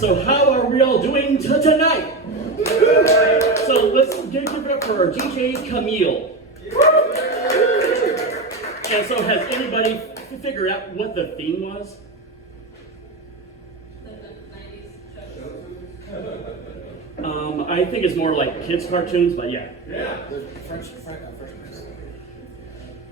So how are we all doing tonight? So let's give it up for our DJ Camille. And so has anybody figured out what the theme was? I think it's more like kids' cartoons, but yeah. Yeah.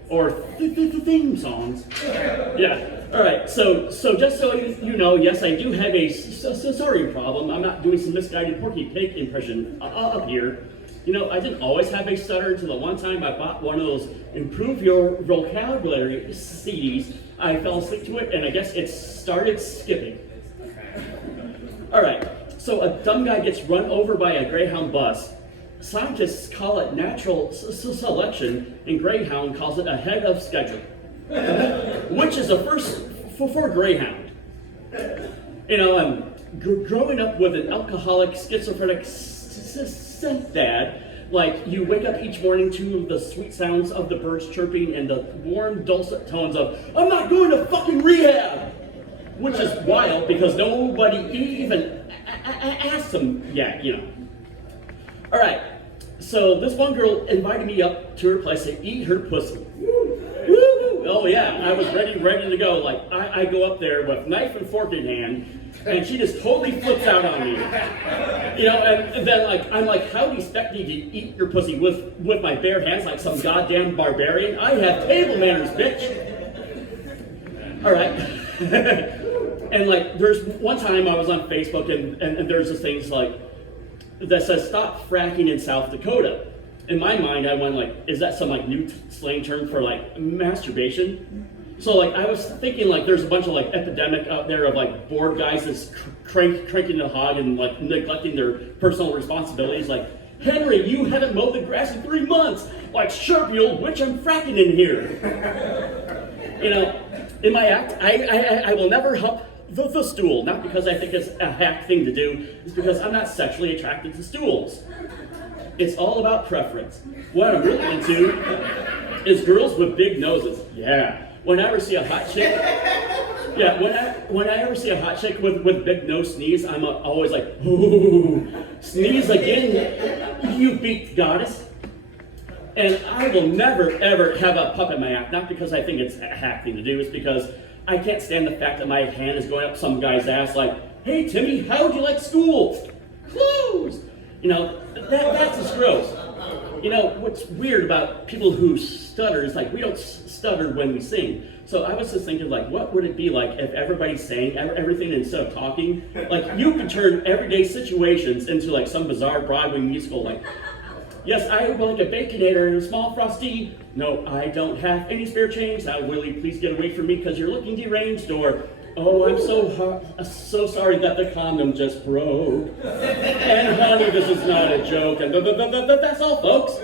Or theme songs. Yeah. All right. So just so you know, yes, I do have a sorry problem. I'm not doing some misguided Porky Pig impression up here. You know, I didn't always have a stutter until the one time I bought one of those Improve Your Vocabulary CDs. I fell asleep to it, and I guess it started skipping. All right. So a dumb guy gets run over by a Greyhound bus. Scientists call it natural selection, and Greyhound calls it ahead of schedule, which is a first for Greyhound. You know, growing up with an alcoholic, schizophrenic stepdad, like you wake up each morning to the sweet sounds of the birds chirping and the warm, dulcet tones of, "I'm not going to fucking rehab," which is wild because nobody even asked them yet, you know. All right, so this one girl invited me up to her place to eat her pussy. Woo! Oh yeah, I was ready to go. Like I go up there with knife and fork in hand, and she just totally flips out on me. You know, and then like I'm like, how do you expect me to eat your pussy with my bare hands like some goddamn barbarian? I have table manners, bitch. All right. And like, there's one time I was on Facebook and there's this thing like that says stop fracking in South Dakota. In my mind, I went like, is that some like new slang term for like masturbation? So like, I was thinking like, there's a bunch of like epidemic out there of like bored guys that's cranking the hog and like neglecting their personal responsibilities. Like, Henry, you haven't mowed the grass in 3 months. Like, sharp, you old witch, I'm fracking in here. You know, in my act, I will never hump the stool, not because I think it's a hack thing to do, it's because I'm not sexually attracted to stools. It's all about preference. What I'm really into is girls with big noses. Yeah. When I ever see a hot chick, when I ever see a hot chick with big nose sneeze, I'm always like, ooh, sneeze again, you beat goddess. And I will never ever have a puppet my act, not because I think it's a hack thing to do, it's because I can't stand the fact that my hand is going up some guy's ass like, hey Timmy, how'd you like school? Closed! You know, that's just gross. You know, what's weird about people who stutter is like, we don't stutter when we sing. So I was just thinking like, what would it be like if everybody sang everything instead of talking? Like, you could turn everyday situations into like some bizarre Broadway musical, like, yes, I would like a Baconator and a small Frosty. No, I don't have any spare change. Now, Willie, please get away from me because you're looking deranged. Or, oh, I'm so sorry that the condom just broke. And honey, this is not a joke. And that's all, folks.